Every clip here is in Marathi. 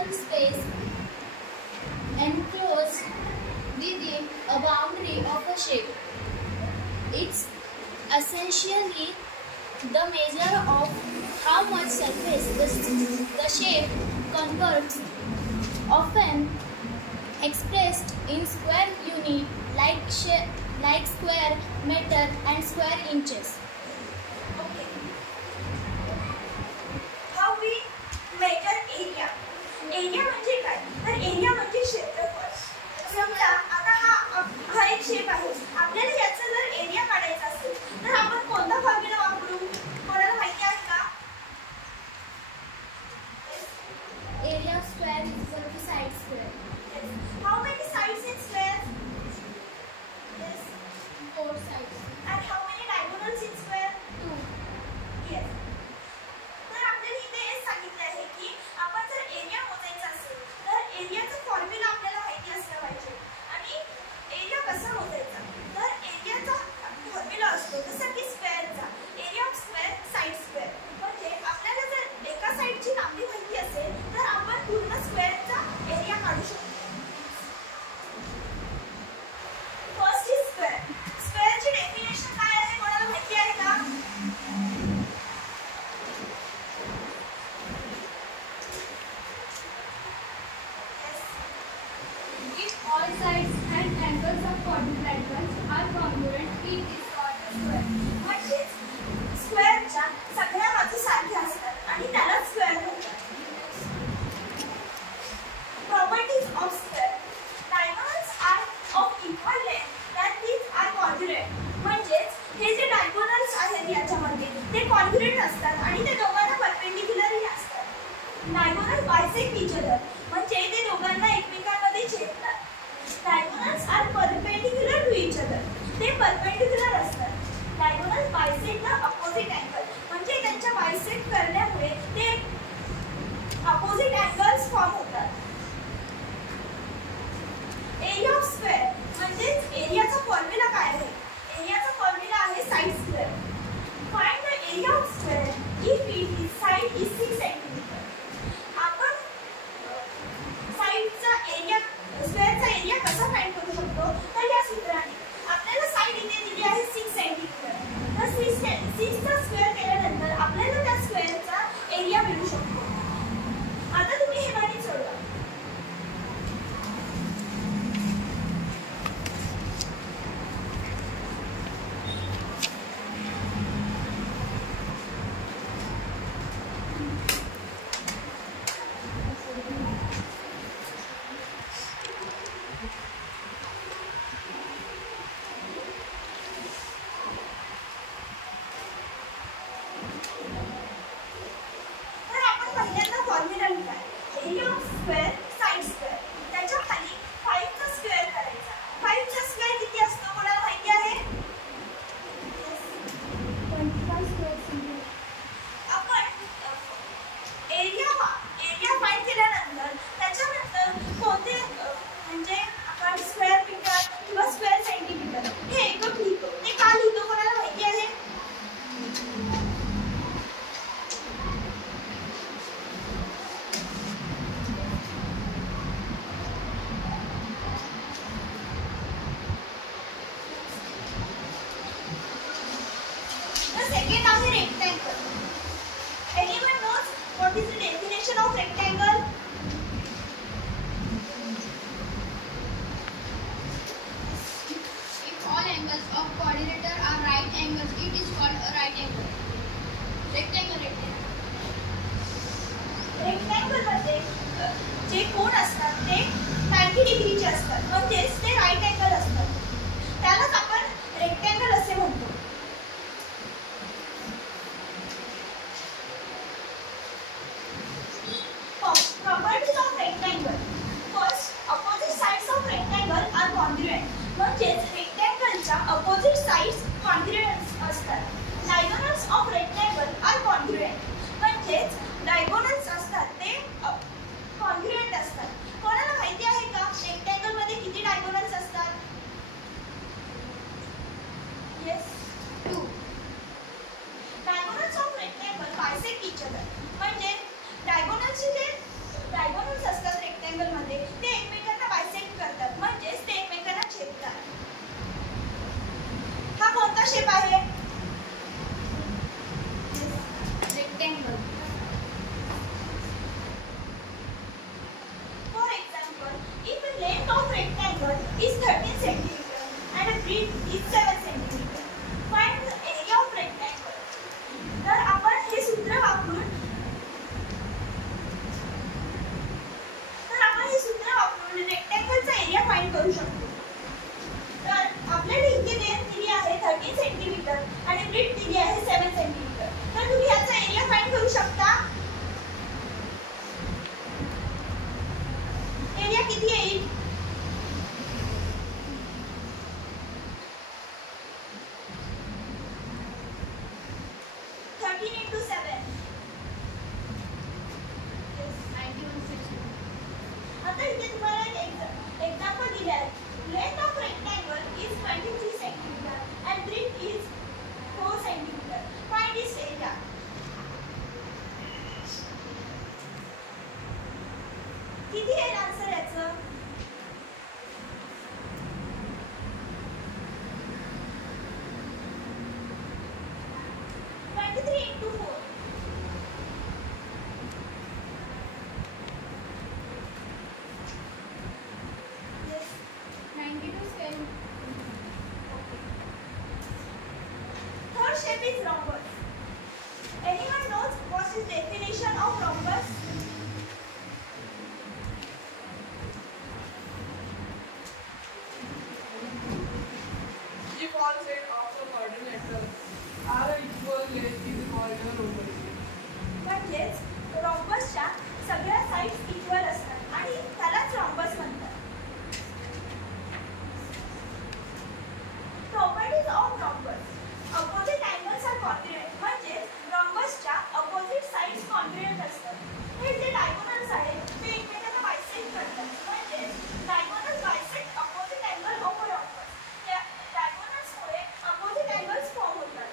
three-dimensional space enclosed within a boundary of a shape. It's essentially the measure of how much surface the shape covers, often expressed in square units like square meter and square inches. Okay. How we measure area? Area म्हणजे काय? तर एरिया म्हणजे क्षेत्रफळ. समजा आता हा एक शेप आहे. आपल्याला याचा जर एरिया काढायचा असेल तर आपण कोणता फॉर्म्युला वापरू? कोणाला माहिती आहे का? Area of square is equal to side square. Yes. How many sides in square? Yes. 4 sides. And how many diagonals in square? 2. Yes. तर आपल्याला इथे हे सांगितले आहे की आपण जर एरिया मोजायचा असेल तर एरियाचा फॉर्म्युला आपल्याला माहिती असला पाहिजे. आणि एरिया कसा मोजायचा? तर एरियाचा फॉर्म्युला असतो जसा की स्क्वेअरचा. Area of square side square. म्हणजे आपल्याला जर एका साइडची लांबी माहिती असेल तर आपण पूर्ण स्क्वेअरचा एरिया काढू शकतो. First is square. स्क्वेअरची डेफिनेशन काय आहे कोणाला माहिती आहे का? If all sides and angles of quadrilaterals are congruent, it is called a square. म्हणजे स्क्वेअरच्या सगळ्या बाजू सारख्या असतात आणि त्याला स्क्वेअर म्हणतात. Properties of square. Diagonals are of equal length that these are congruent. म्हणजेच हे जे डायगोनल्स आहेत याच्यामध्ये ते कॉन्ग्रुएंट असतात आणि ते दोघांना परपेंडिक्युलरही असतात. डायगोनल बायसेक्ट इच अदर म्हणजे ते दोघांना एकमेकांमध्ये छेदतात. Diagonals are perpendicular to each other. ते परपेंडिक्युलर असतात. Diagonal bisect the opposite angle म्हणजे त्यांच्या बायसेक्ट करण्यामुळे ते अपोजिट अँगल्स फॉर्म होतात. एरिया ऑफ स्क्वेअर म्हणजेच एरियाचा फॉर्म्युला काय आहे? एरियाचा फॉर्म्युला आहे side square. Find the area of square if it side is 6 centimetre. आपण साइडचा एरिया स्क्वेअरचा एरिया कसा फाइंड करू शकतो? तर या सूत्राने आपल्याला साइड इथे दिली आहे 6 सेंटीमीटर. तर 6 चा स्क्वेअर केल्यानंतर आपल्याला त्या स्क्वेअरचा एरिया मिळू शकतो. आता तुम्ही हे गणित सोडवा. जे कोण असतात ते 90 डिग्रीचे असतात म्हणजेच ते राईट अँगल असतात. त्यालाच आपण रेक्टँगल असे म्हणतो. Properties of rectangle. First, opposite sides of rectangle are congruent. म्हणजेच रेक्टँगलच्या अपोजिट साइड्स कॉन्ग्रुएंट असतात. Diagonals of rectangle are congruent. म्हणजेच डायगोनल्स असतात ते कॉन्ग्रुएंट असतात. कोणाला माहिती आहे का रेक्टँगल मध्ये किती डायगोनल्स असतात? इथे तुम्हाला एक एक्झाम्पल दिले आहे. Length of rectangle is 23 centimetre and breadth is 4 centimetre. Find its area. किती आहे आन्सर याचं? Shape is rhombus. Anyone knows what is definition of rhombus? If all sides of a quadrilateral are equal, length is called a rhombus. म्हणजेच रॉम्बसच्या सगळ्या साइड्स इक्वल असतात आणि त्यालाच रॉम्बस म्हणतात. Properties of rhombus. Opposite angles are congruent. म्हणजे रॉम्बसच्या अपोजिट साइड्स कॉन्ग्रुएंट असतात. हे जे डायगोनल्स आहेत ते एकमेकांना बायसेक्ट करतात. म्हणजे diagonals bisect opposite angle of a rhombus. त्या डायगोनल्समुळे अपोजिट अँगल्स फॉर्म होतात.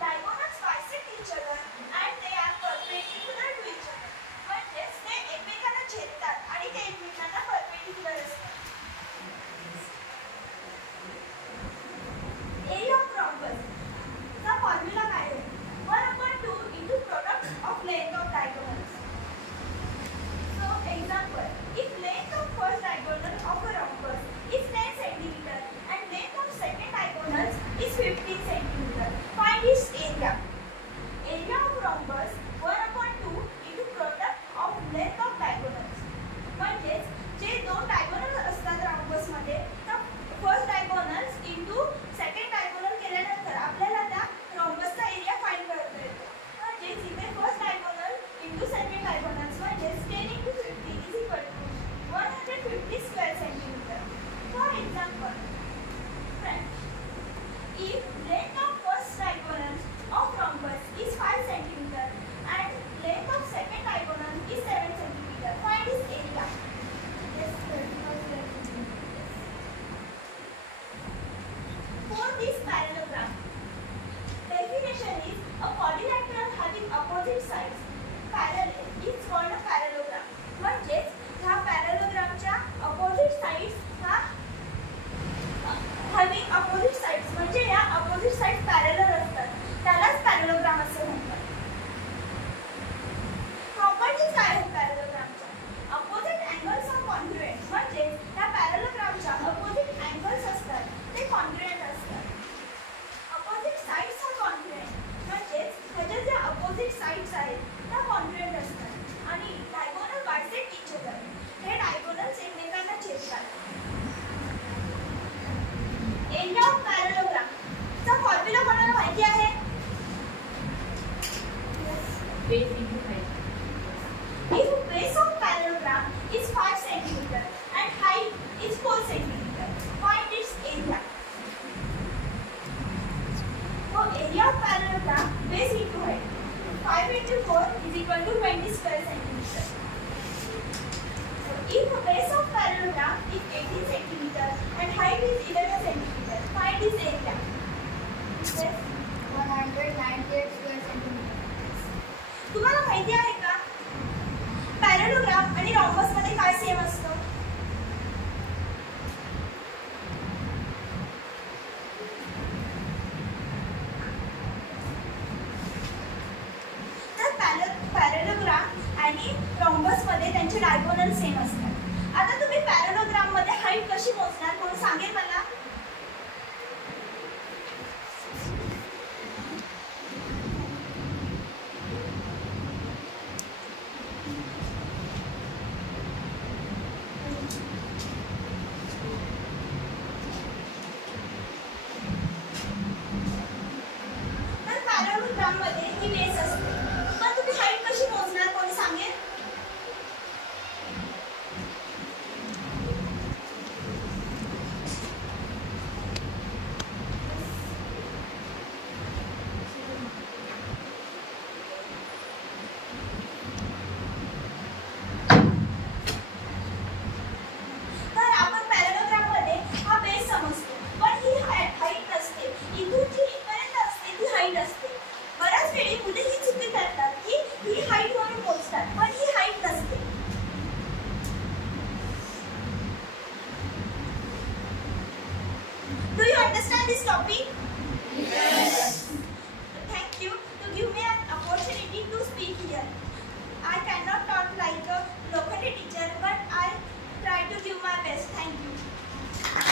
Diagonals bisect each other and they are perpendicular to each other. म्हणजेच ते एकमेकांना छेदतात आणि ते एकमेकांना परपेंडिक्युलर असतात. एरिया ऑफ रॉम्बस चा फॉर्म्युला काय आहे? 1/2 into product of length of diagonals. So example, if length of first diagonal of a rhombus is 10 centimeter and length of second diagonal is 15 centimeter, find its area. Area of rhombus 1/2 into product of length of diagonals. म्हणजेच जे दोन डायगोनल असतात रॉम्बस मध्ये त्या first diagonals into second diagonal केल्यानंतर आपल्याला त्या रॉम्बसचा एरिया फाइंड करता येतो. म्हणजेच इथे first diagonal into second diagonals म्हणजेच 10 into 50 is equal to 150 square centimeter. For example, if length of first diagonal of rhombus is 5 centimeter and length of second diagonal is 7 centimeter, find its area. Yes, for this parallelogram, definition is a quadrilateral having opposite sides parallel is called a parallelogram. म्हणजेच ह्या पॅरलोग्रामच्या अपोजिट साइड्स ह्या having opposite sides म्हणजे या अपोजिट साइड्स पॅरलल असतात त्यालाच पॅरलोग्राम असे म्हणतात. प्रॉपर्टीज काय आहेत पॅरलोग्रामच्या? Opposite angles are congruent. म्हणजे या पॅरलोग्रामच्या अपोजिट अँगल्स असतात ते कॉन्ग्रुएंट असतात. Opposite sides are congruent. म्हणजेच ह्याच्या ज्या अपोजिट साइड्स आहेत त्या कॉन्ग्रुएंट असतात आणि डायगोनल बायसेक्ट इच अदर. हे डायगोनल्स एकमेकांना छेदतात. एरिया ऑफ पॅरलोग्राम चा फॉर्म्युला कोणाला माहिती आहे? Base into height. If base of parallelogram is 5 centimeter and height is 4 centimeter, find its area. So area of parallelogram base into height. 5 into 4 is equal to 20 square centimeter. So if base of parallelogram is 18 centimeter and height is 11 centimeter, find its area. Yes. 198 square centimeter. तुम्हाला माहिती आहे का पॅरलोग्राम आणि रॉम्बस मध्ये काय सेम असतं? तर पॅरलोग्राम आणि रॉम्बस मध्ये त्यांचे डायगोनल सेम असतात. आता तुम्ही पॅरलोग्राम मध्ये हाईट कशी मोजणार कोण सांगेल मला? मध्ये ही बेस असते. पण तुम्ही हाईट कशी मोजणार कोणी सांगेल? असते. बऱ्याच वेळी मुले ही